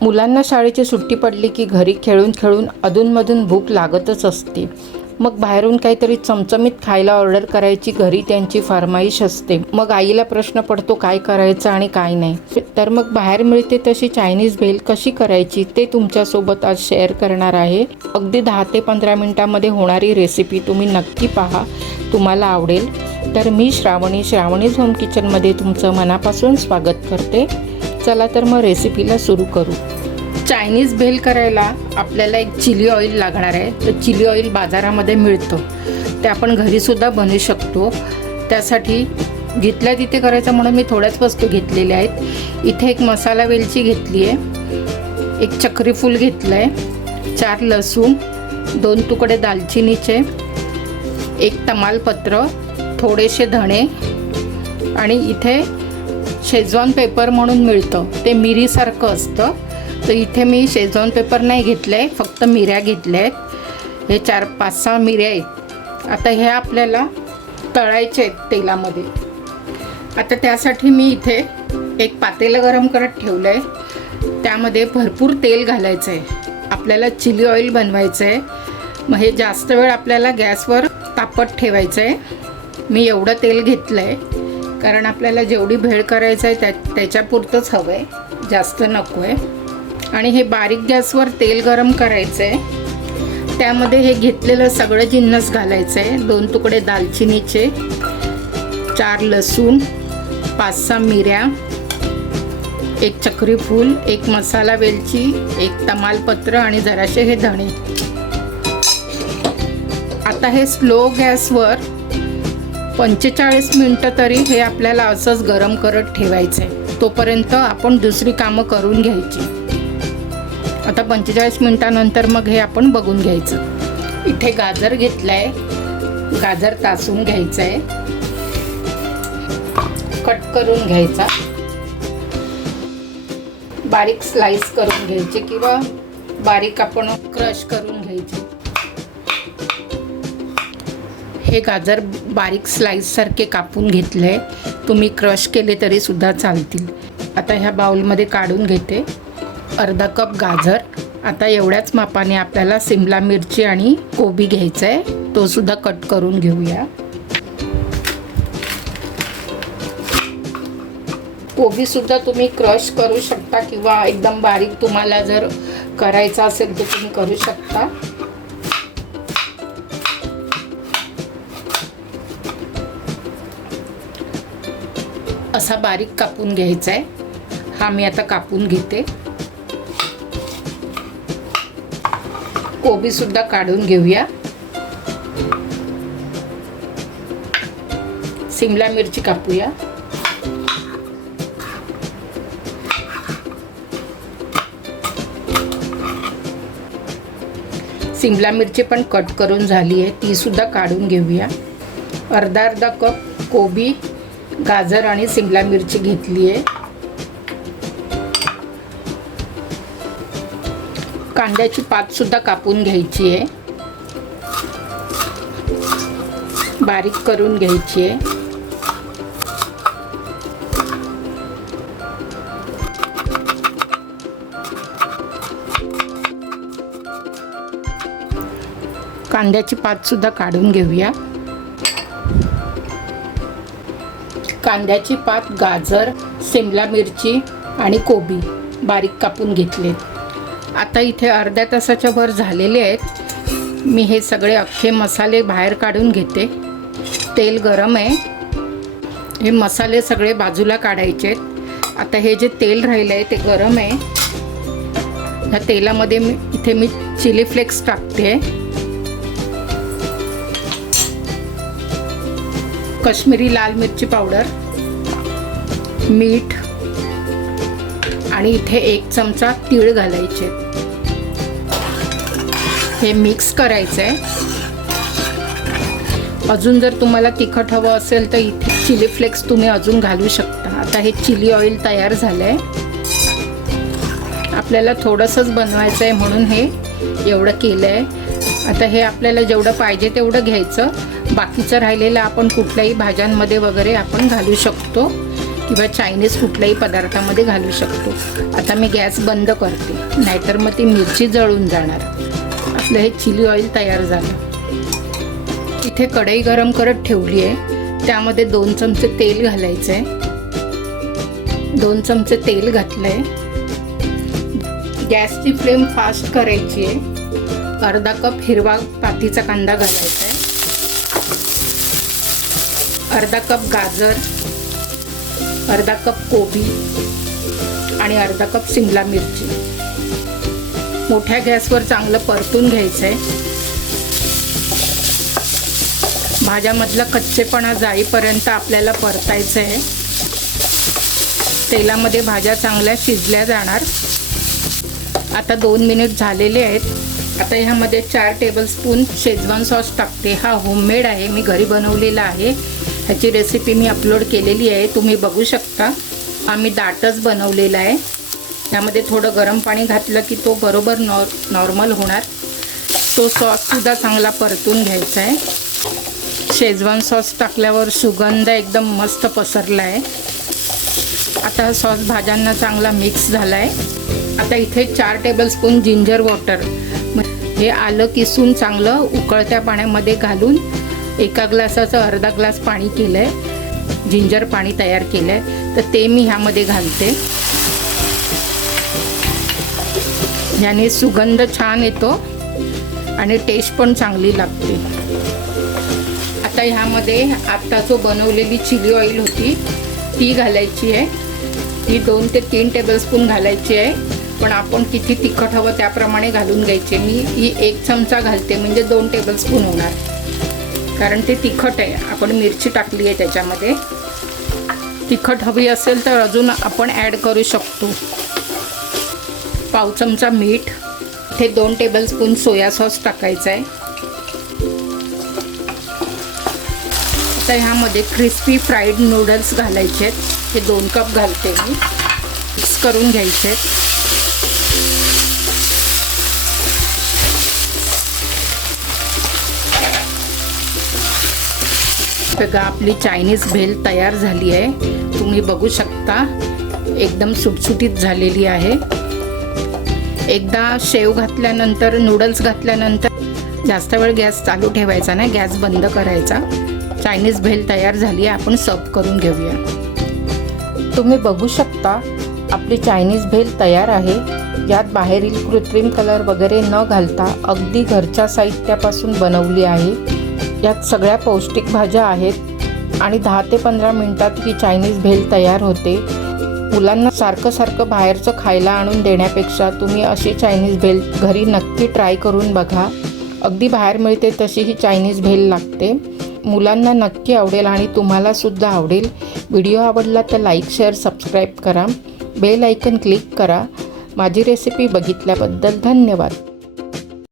मुलांना शाळेची सुट्टी पडली की घरी खेळून खेळून अधूनमधून भूक लागतच असते. मग बाहेरून काहीतरी चमचमीत खायला ऑर्डर करायची घरी त्यांची फरमाईश असते. मग आईला प्रश्न पडतो काय करायचं आणि काय नाही. तर मग बाहेर मिळते तशी चायनीज भेल कशी करायची ते तुमच्यासोबत आज शेअर करणार आहे. अगदी दहा ते पंधरा मिनटामध्ये होणारी रेसिपी तुम्ही नक्की पहा. तुम्हाला आवडेल. तर मी श्रावणी श्रावणीज होम किचनमध्ये तुमचं मनापासून स्वागत करते. चला तर मग रेसिपीला सुरू करू. चायनीज भेल करायला आपल्याला एक चिली ऑइल लागणार आहे. तर चिली ऑइल बाजारामध्ये मिळतं. ते आपण घरीसुद्धा बनवू शकतो. त्यासाठी घेतल्या तिथे करायचं म्हणून मी थोड्याच वस्तू घेतलेल्या आहेत. इथे एक मसाला वेलची घेतली आहे. एक चक्रीफूल घेतलं आहे चार लसूण दोन तुकडे दालचिनीचे एक तमालपत्र थोडेसे धणे आणि इथे शेजवान पेपर म्हणून मिळतं. ते मिरीसारखं असतं. तर इथे मी शेजवान पेपर नाही घेतलं आहे फक्त मिऱ्या घेतल्या आहेत हे चार पाच सहा मिऱ्या आहेत. आता हे आपल्याला तळायचे आहेत तेलामध्ये. आता त्यासाठी मी इथे एक पातेलं गरम करत ठेवलं आहे त्यामध्ये भरपूर तेल घालायचं आहे आपल्याला चिली ऑइल बनवायचं आहे मग हे जास्त वेळ आपल्याला गॅसवर तापत ठेवायचं आहे मी एवढं तेल घेतलं आहे कारण आपल्याला जेवढी भेळ करायचं आहे त्या त्याच्यापुरतंच हवं आहे जास्त नको आहे आणि हे बारीक गॅसवर तेल गरम करायचं आहे त्यामध्ये हे घेतलेलं सगळं जिन्नस घालायचं आहे दोन तुकडे दालचिनीचे चार लसूण पाच सहा मिऱ्या एक चक्री फूल एक मसाला वेलची एक तमालपत्र आणि जराशे हे धणे. आता हे स्लो गॅसवर पंचेचाळीस मिनटं तरी हे आपल्याला असंच गरम करत ठेवायचं आहे तोपर्यंत आपण दुसरी कामं करून घ्यायची. आता पंचेचाळीस मिनटानंतर मग हे आपण बघून घ्यायचं. इथे गाजर घेतलं आहे गाजर तासून घ्यायचं आहे कट करून घ्यायचा. बारीक स्लाइस करून घ्यायचे किंवा बारीक आपण क्रश करून घ्यायचे. हे गाजर बारीक स्लाईससारखे कापून घेतले. तुम्ही क्रश केले तरी सुद्धा चालतील. आता ह्या बाउलमध्ये काढून घेते. अर्धा कप गाजर. आता एवढ्याच मापाने आपल्याला सिमला मिरची आणि कोबी घ्यायचा आहे तो सुद्धा कट करून घेऊया. कोबी सुद्धा तुम्ही क्रश करू शकता किंवा एकदम बारीक तुम्हाला जर करायचा असेल तर तुम्ही करू शकता. असा बारीक कापून घ्यायचा आहे. हा मी आता कापून घेते. कोबीसुद्धा काढून घेऊया. सिमला मिरची कापूया. सिमला मिरची पण कट करून झाली आहे. ती सुद्धा काढून घेऊया. अर्धा अर्धा कप कोबी गाजर आणि सिमला मिरची घेतली आहे कांद्याची पात सुद्धा कापून घ्यायची आहे बारीक करून घ्यायची आहे कांद्याची पात सुद्धा काढून घेऊया. कांद्याची पात गाजर सिमला मिरची आणि कोबी बारीक कापून घेतलेत. आता इथे अर्ध्या तासाच्या वर झालेले आहेत. मी हे सगळे अख्खे मसाले बाहेर काढून घेते. तेल गरम आहे. हे मसाले सगळे बाजूला काढायचे आहेत. आता हे जे तेल राहिलं आहे ते गरम आहे. ह्या तेलामध्ये मी इथे मी चिली फ्लेक्स टाकते. कश्मीरी लाल मिरची पावडर मीठ आणि इथे एक चमचा तीळ घालायचे. हे मिक्स करायचं आहे अजून जर तुम्हाला तिखट हवं असेल तर इथे चिली फ्लेक्स तुम्ही अजून घालू शकता. आता हे चिली ऑइल तयार झालं आहे आपल्याला थोडंसंच बनवायचं आहे म्हणून हे एवढं केलं आहे आता हे आपल्याला जेवढं पाहिजे तेवढं घ्यायचं. बाकीचं राहिलेलं आपण कुठल्याही भाज्यांमध्ये वगैरे आपण घालू शकतो किंवा चायनीज कुठल्याही पदार्थामध्ये घालू शकतो. आता मी गॅस बंद करते. नाहीतर मग ती मिरची जळून जाणार. आपलं हे चिली ऑइल तयार झालं. इथे कढई गरम करत ठेवली आहे. त्यामध्ये दोन चमचे तेल घालायचं आहे दोन चमचे तेल घातलं आहे गॅसची फ्लेम फास्ट करायची आहे. अर्धा कप हिरवा पातीचा कांदा घालायचा आहे. अर्धा कप गाजर अर्धा कप कोबी आणि अर्धा कप शिमला मिरची. मोठ्या गॅसवर चांगलं परतून घ्यायचं आहे भाज्यामधला कच्चेपणा जाईपर्यंत आपल्याला परतायचं आहे तेलामध्ये भाज्या चांगल्या शिजल्या जाणार. आता दोन मिनिट झालेले आहेत. आता ह्यामध्ये चार टेबलस्पून शेजवान सॉस टाकते. हा होममेड आहे. मी घरी बनवलेला आहे. ह्याची रेसिपी मी अपलोड केलेली आहे. तुम्ही बघू शकता. आम्ही दाटच बनवलेला आहे. त्यामध्ये थोडं गरम पाणी घातलं की तो बरोबर नॉर नॉर्मल होणार. तो सॉससुद्धा चांगला परतून घ्यायचा आहे. शेजवान सॉस टाकल्यावर सुगंध एकदम मस्त पसरला आहे. आता हा सॉस भाज्यांना चांगला मिक्स झाला आहे. आता इथे चार टेबलस्पून जिंजर वॉटर हे आलं किसून चांगलं उकळत्या पाण्यामध्ये घालून एका ग्लासाचं अर्धा ग्लास पाणी केलं आहे जिंजर पाणी तयार केलं आहे तर ते मी ह्यामध्ये घालते. याने सुगंध छान येतो आणि टेस्ट पण चांगली लागते. आता ह्यामध्ये आत्ता जो बनवलेली चिली ऑइल होती ती घालायची आहे. ही दोन ते तीन टेबलस्पून घालायची आहे. पण आपण किती तिखट हवं त्याप्रमाणे घालून घ्यायचे. मी ही एक चमचा घालते म्हणजे दोन टेबलस्पून होणार. कारण ते तिखट आहे. आपण मिरची टाकली आहे त्याच्यामध्ये. तिखट हवी असेल तर अजून आपण ॲड करू शकतो. पाव चमचा मीठ. हे दोन टेबलस्पून सोया सॉस टाकायचा आहे. आता ह्यामध्ये क्रिस्पी फ्राईड नूडल्स घालायचे आहेत. हे दोन कप घालते मी. मिक्स करून घ्यायचे आहेत. बघा आपली चायनीज भेल तयार झाली आहे. तुम्ही बघू शकता एकदम सुटसुटीत झालेली आहे. एकदा शेव घातल्यानंतर नूडल्स घातल्यानंतर जास्त वेळ गॅस चालू ठेवायचा नाही गॅस बंद करायचा. चायनीज भेल तयार झाली आहे आपण सर्व करून घेऊया. तुम्ही बघू शकता आपली चायनीज भेल तयार आहे. यात बाहेरील कृत्रिम कलर वगैरे न घालता अगदी घरच्या साहित्यापासून बनवली आहे. यात सगळ्या पौष्टिक भाज्या आहेत आणि दहा ते पंधरा मिनटात ही चायनीज भेल तयार होते. मुलांना सारखं सारखं बाहेरचं खायला आणून देण्यापेक्षा तुम्ही अशी चायनीज भेल घरी नक्की ट्राय करून बघा. अगदी बाहेर मिळते तशी ही चायनीज भेल लागते. मुलांना नक्की आवडेल आणि तुम्हालासुद्धा आवडेल. व्हिडिओ आवडला तर लाईक शेअर सबस्क्राईब करा. बेल ऐकन क्लिक करा. माझी रेसिपी बघितल्याबद्दल धन्यवाद.